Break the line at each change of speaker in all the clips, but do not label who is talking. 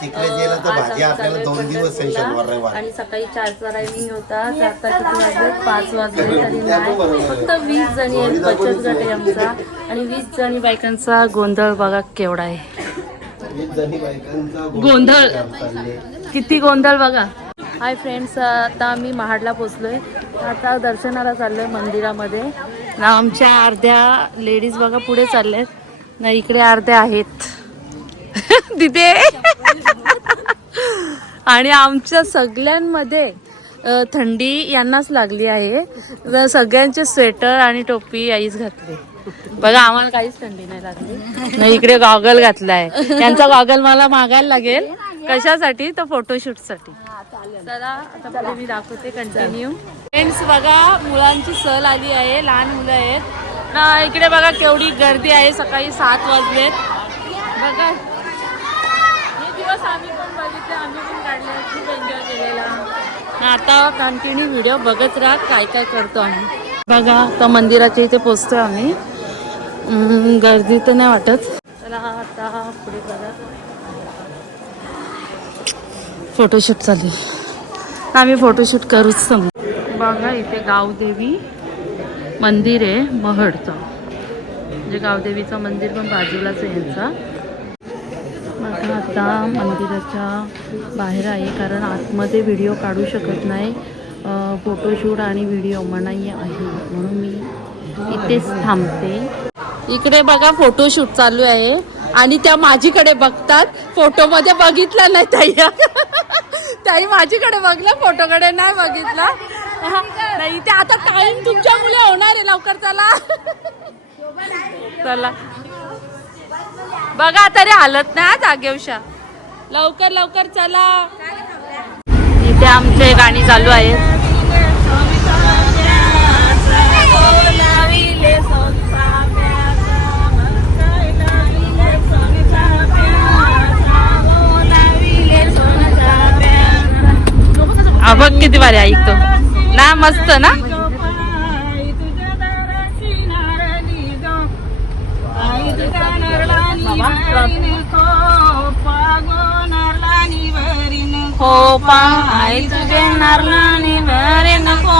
तिकडे गेलं तर भाजी आपल्याला
चाललोय
दोन दिवस
आणि सकाळी चारचा टायमिंग होता. आता किती वाजले? पाच वाजले तरी नाही. फक्त वीस जणी आहेत बचत गट आहे आमचा. आणि वीस जणी बायकांचा गोंधळ बघा केवढा आहे. गोंधळ. किती गोंधळ बघा. हाय फ्रेंड्स आता आम्ही महाडला पोचलोय. आता दर्शनाला चाललोय मंदिरामध्ये. ना आमच्या अर्ध्या लेडीज बघा पुढे चालल्यात. ना इकडे अर्ध्या आहेत. तिथे आणि आमच्या सगळ्यांमध्ये थंडी यांनाच लागली आहे. तर सगळ्यांचे स्वेटर आणि टोपी आईच घातली. बघा आम्हाला काहीच थंडी नाही लागली. नाही इकडे गॉगल घातलाय. त्यांचा गॉगल मला मागायला लागेल. कशासाठी? तर फोटोशूटसाठी. चला आता मी दाखवते कंटिन्यू फ्रेंड्स बघा मुलांची सहल आली आहे. लहान मुलं आहेत. ना इकडे बघा केवढी गर्दी आहे. सकाळी सात वाजलेत. बघा हे दिवस आम्ही पण बघितले आम्ही पण खूप एन्जॉय केलेला. आता कंटिन्यू व्हिडिओ बघत राहा काय काय करतो आम्ही. बघा आता मंदिराच्या इथे पोचतो आम्ही. गर्दी तर नाही वाटत. चला आता पुढे बघा. फोटोशूट चालू. आम्ही फोटोशूट करूच सांगू बघा इथे गावदेवी मंदिर आहे महडचं. म्हणजे गावदेवीचं मंदिर पण बाजूलाच आहे यांचा. बघा आता मंदिराच्या बाहेर आहे कारण आतमध्ये व्हिडिओ काढू शकत नाही. फोटोशूट आणि व्हिडिओ मनाई आहे म्हणून मी इथेच थांबते. इकडे बघा फोटोशूट चालू आहे. आणि त्या माझीकडे बघतात. फोटोमध्ये बघितलं नाही ताई. ताई माझीकडे बघलं फोटोकडे नाही बघितला. नाही ते आता टाइम तुमच्या मुले होणार आहे लवकर चला. चला. बघा तरी हालत नाही हा जागेवशा. लवकर लवकर चला. इथे आमचे गाणी चालू आहेत. अभग बघ किती भारी ऐकतो. ना मस्त ना? हो पाय तुझे नारलानी भरे नको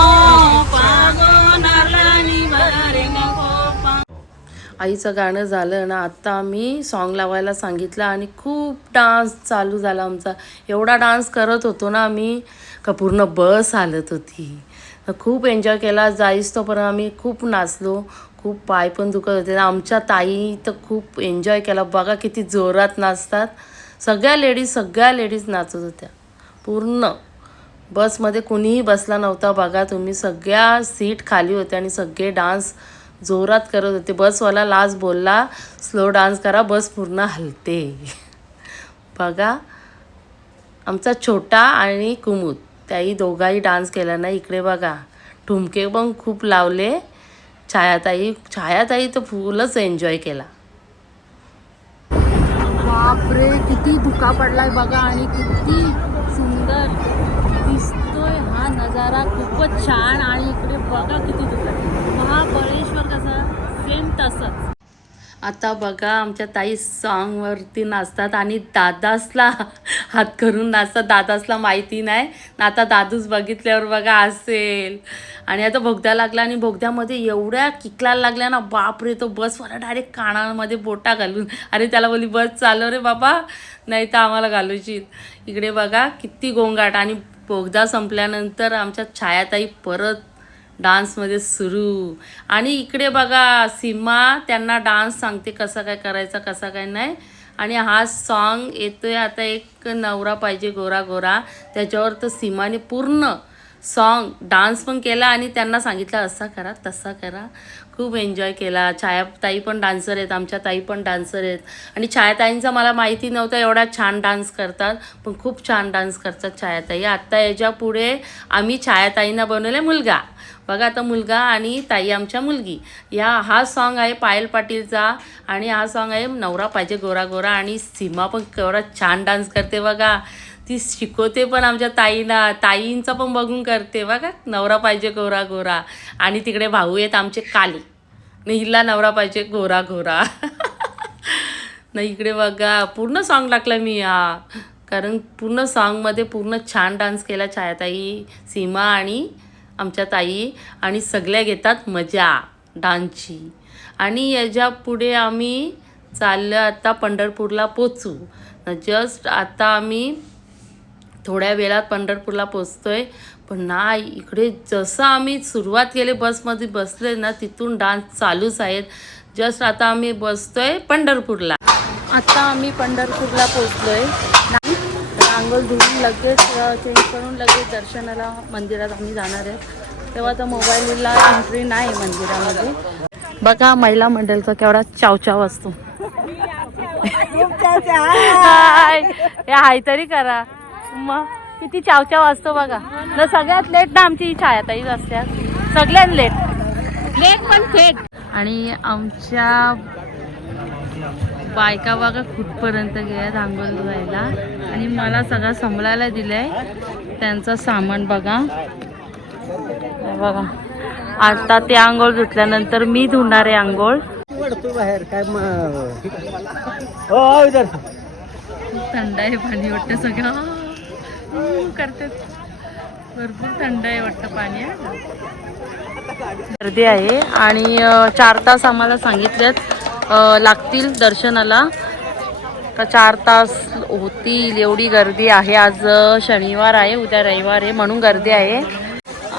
आईचं गाणं झालं ना आत्ता आम्ही सॉन्ग लावायला सांगितलं आणि खूप डान्स चालू झाला आमचा. एवढा डान्स करत होतो ना आम्ही का पूर्ण बस हालत होती. खूप एन्जॉय केला जाईस तोपर्यंत आम्ही खूप नाचलो. खूप पाय पण दुखत होते. आमच्या ताई तर खूप एन्जॉय केला. बघा किती जोरात नाचतात. सगळ्या लेडीज सगळ्या लेडीज नाचत होत्या. पूर्ण. बसमध्ये कुणीही बसला नव्हता. बघा तुम्ही सगळ्या सीट खाली होत्या आणि सगळे डान्स जोरात करत होते. बसवाला लास्ट बोलला स्लो डान्स करा बस पूर्ण हलते. बघा. आमचा छोटा आणि कुमुद त्याही दोघाही डान्स केला ना इकडे बघा. ठुमके पण खूप लावले. छायाताई छायाताई तर फुलच एन्जॉय केला. बापरे किती धुका पडलाय बघा आणि किती सुंदर दिसतोय हा नजारा. खूपच छान. आणि इकडे बघा किती धुका. महाबळेश्वर कसं सेम तसंच. आता बघा आमच्या ताई सॉंगवरती नाचतात आणि दादासला हात करून नाचतात. दादासला माहिती नाही. आता दादूच बघितल्यावर बघा असेल. आणि आता बोगदा लागला आणि बोगद्यामध्ये एवढ्या किकलाला लागल्या ना बापरे तो बसवाला डायरेक्ट कानामध्ये बोटा घालून. अरे त्याला बोली बस चालव रे बाबा. नाही तर आम्हाला घालूशील इकडे बघा किती गोंगाट. आणि बोगदा संपल्यानंतर आमच्या छायाताई परत डान्समध्ये सुरू. आणि इकडे बघा सीमा त्यांना डान्स सांगते कसा काय करायचा कसा काय नाही. आणि हा सॉन्ग येतोय आता एक नवरा पाहिजे गोरा गोरा. त्याच्यावर तर सीमाने पूर्ण सॉन्ग डान्स पण केला आणि त्यांना सांगितलं असा करा तसा करा. खूप एन्जॉय केला. छायाताई पण डान्सर आहेत आमच्या ताई पण डान्सर आहेत. आणि छायाताईंचा मला माहिती नव्हतं एवढा छान डान्स करतात पण खूप छान डान्स करतात छायाताई. आत्ता याच्यापुढे आम्ही छायाताईंना बनवले मुलगा. बघा आता मुलगा आणि ताई आमच्या मुलगी. या हा सॉन्ग आहे पायल पाटीलचा आणि हा सॉन्ग आहे नवरा पाहिजे गोरा गोरा आणि सीमा पण केवढा छान डान्स करते बघा. ती शिकवते पण आमच्या ताईला. ताईंचा पण बघून करते बघा नवरा पाहिजे गोरा गोरा. आणि तिकडे भाऊ आहेत आमचे काले. आणि हिला नवरा पाहिजे गोरा गोरा. नाही इकडे बघा पूर्ण सॉन्ग लागलं मी हा कारण पूर्ण सॉन्गमध्ये पूर्ण छान डान्स केला छायाताई सीमा आणि आमच्या ताई आणि सगळ्या घेतात मजा डान्सची आणि याच्यापुढे आम्ही चाललं आता पंढरपूरला पोचू. जस्ट आता आम्ही थोड्या वेळात पंढरपूरला पोचतो आहे पण नाही इकडे जसं आम्ही सुरुवात केली बसमध्ये बसले ना तिथून डान्स चालूच आहेत. जस्ट आता आम्ही बसतो आहे पंढरपूरला. आता आम्ही पंढरपूरला पोचलो आहे रांगोल धुवून लगेच चेंज करून लगेच दर्शनाला मंदिरात आम्ही जाणार आहे. तेव्हा तर मोबाईलला एंट्री नाही मंदिरामध्ये. बघा महिला मंडळचा केवढा चावचाव असतो. हाय हे हाय तरी करा. मग किती चावचाव असतो बघा. न सगळ्यात लेट ना आमची छायाताईच असतात सगळ्यात लेट लेट पण थेट आणि आमच्या बायका बघा कुठपर्यंत गेल्या रांगोळी धुवायला. आणि मला सगळं सांभाळायला दिलंय. त्यांचं सामान बघा. हे बघा. आता ते आंघोळ धुतल्यानंतर मी धुणार आहे आंघोळ.
बाहेर काय
खूप थंड आहे पाणी वाटतं सगळं. हम्म, करते. भरपूर थंड आहे वाटतं पाणी हा. गर्दी आहे. आणि चार तास आम्हाला सांगितलेत लागतील दर्शनाला. तर चार तास होतील एवढी गर्दी आहे. आज शनिवार आहे उद्या रविवार आहे म्हणून गर्दी आहे.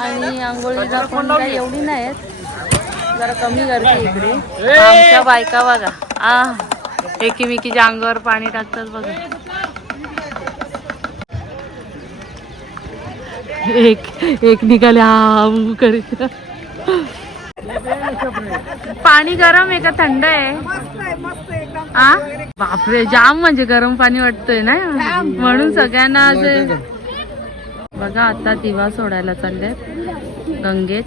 आणि आंघोळीला पण काही एवढी नाही आहेत जरा कमी गर्दी इकडे. आमच्या बायका बघा. आ एकीमेकीच्या अंगावर पाणी टाकतात बघा. एक एक निघाले हा ऊ करे पाणी गरम आहे का? थंड आहे. आ? बापरे जाम म्हणजे गरम पाणी वाटतंय ना? म्हणून सगळ्यांना असे बघा आता दिवा सोडायला चालले गंगेत.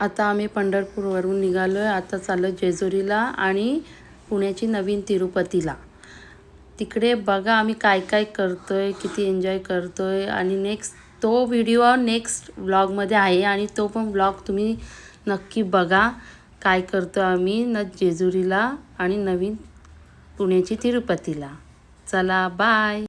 आता आम्ही पंढरपूरवरून निघालो आहे आता चाललो जेजुरीला आणि पुण्याची नवीन तिरुपतीला. तिकडे बघा आम्ही काय काय करतो आहे किती एन्जॉय करतो आहे आणि नेक्स्ट तो व्हिडिओ नेक्स्ट व्लॉगमध्ये आहे आणि तो पण व्लॉग तुम्ही नक्की बघा काय करतो आम्ही न जेजुरीला आणि नवीन पुण्याची तिरुपतीला. चला बाय